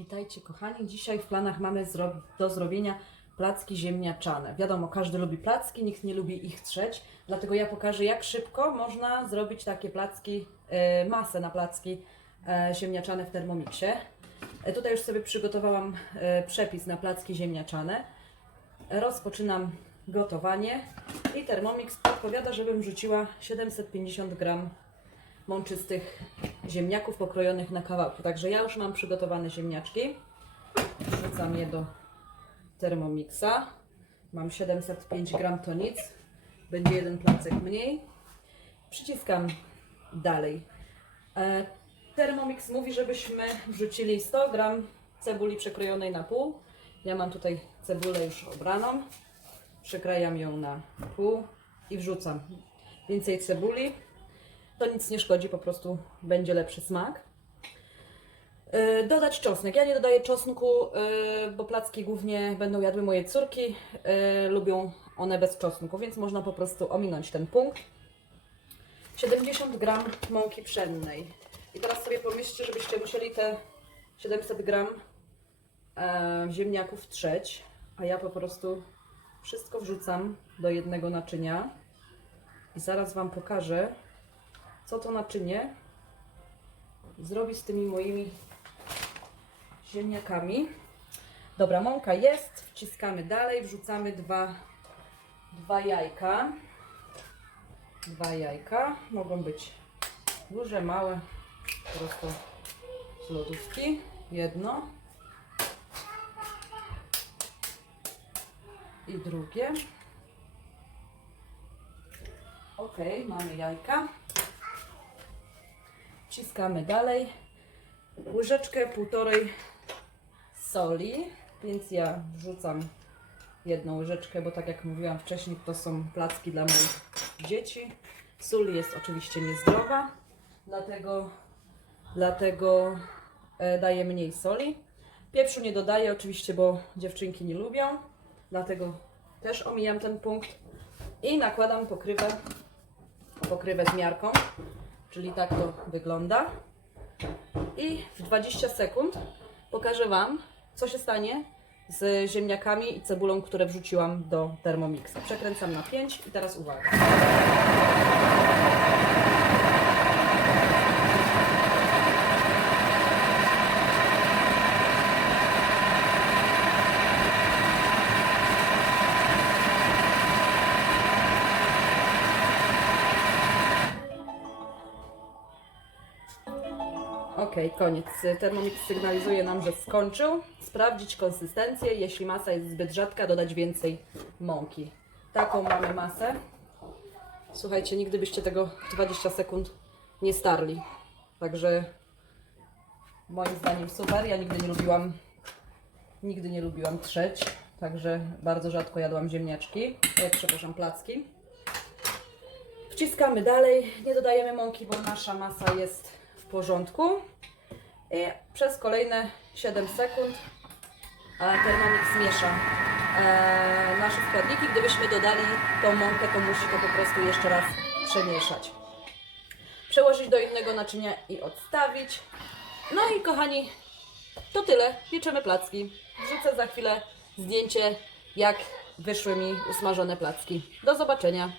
Witajcie kochani. Dzisiaj w planach mamy zro- do zrobienia placki ziemniaczane. Wiadomo, każdy lubi placki, nikt nie lubi ich trzeć, dlatego ja pokażę jak szybko można zrobić takie placki, e, masę na placki e, ziemniaczane w Thermomixie. E, tutaj już sobie przygotowałam przepis na placki ziemniaczane. Rozpoczynam gotowanie i Thermomix podpowiada, żebym wrzuciła 750 gram mączystych ziemniaków pokrojonych na kawałki. Także ja już mam przygotowane ziemniaczki. Wrzucam je do Thermomixa. Mam 705 gram to nic. Będzie jeden placek mniej. Przyciskam dalej. E, Thermomix mówi, żebyśmy wrzucili 100 gram cebuli przekrojonej na pół. Ja mam tutaj cebulę już obraną. Przekrajam ją na pół i wrzucam więcej cebuli, to nic nie szkodzi, po prostu będzie lepszy smak. Yy, Dodać czosnek. Ja nie dodaję czosnku, yy, bo placki głównie będą jadły moje córki. Yy, Lubią one bez czosnku, więc można po prostu ominąć ten punkt. 70 gram mąki pszennej. I teraz sobie pomyślcie, żebyście musieli te 700 gram e, ziemniaków trzeć, a ja po prostu wszystko wrzucam do jednego naczynia i zaraz Wam pokażę, co to naczynie zrobi z tymi moimi ziemniakami. Dobra, mąka jest, wciskamy dalej, wrzucamy dwa, dwa jajka. Dwa jajka, mogą być duże, małe, po prostu z lodówki. Jedno. I drugie. Ok, mamy jajka. Wciskamy dalej. Łyżeczkę półtorej soli, więc ja wrzucam jedną łyżeczkę, bo tak jak mówiłam wcześniej, to są placki dla moich dzieci. Sól jest oczywiście niezdrowa, dlatego, dlatego e, daję mniej soli. Pieprzu nie dodaję oczywiście, bo dziewczynki nie lubią, dlatego też omijam ten punkt. I nakładam pokrywę, pokrywę z miarką, czyli tak to wygląda. I w 20 sekund pokażę Wam, co się stanie z ziemniakami i cebulą, które wrzuciłam do Thermomixa. Przekręcam na 5 i teraz uwaga. Ok, koniec. Thermomix sygnalizuje nam, że skończył. Sprawdzić konsystencję. Jeśli masa jest zbyt rzadka, dodać więcej mąki. Taką mamy masę. Słuchajcie, nigdy byście tego w 20 sekund nie starli. Także moim zdaniem super. Ja nigdy nie lubiłam nigdy nie lubiłam trzeć. Także bardzo rzadko jadłam ziemniaczki. E, przepraszam, placki. Wciskamy dalej. Nie dodajemy mąki, bo nasza masa jest porządku. I przez kolejne 7 sekund Thermomix zmiesza e, nasze składniki. Gdybyśmy dodali tą mąkę, to musi to po prostu jeszcze raz przemieszać. Przełożyć do innego naczynia i odstawić. No i kochani, to tyle. Pieczemy placki. Wrzucę za chwilę zdjęcie, jak wyszły mi usmażone placki. Do zobaczenia.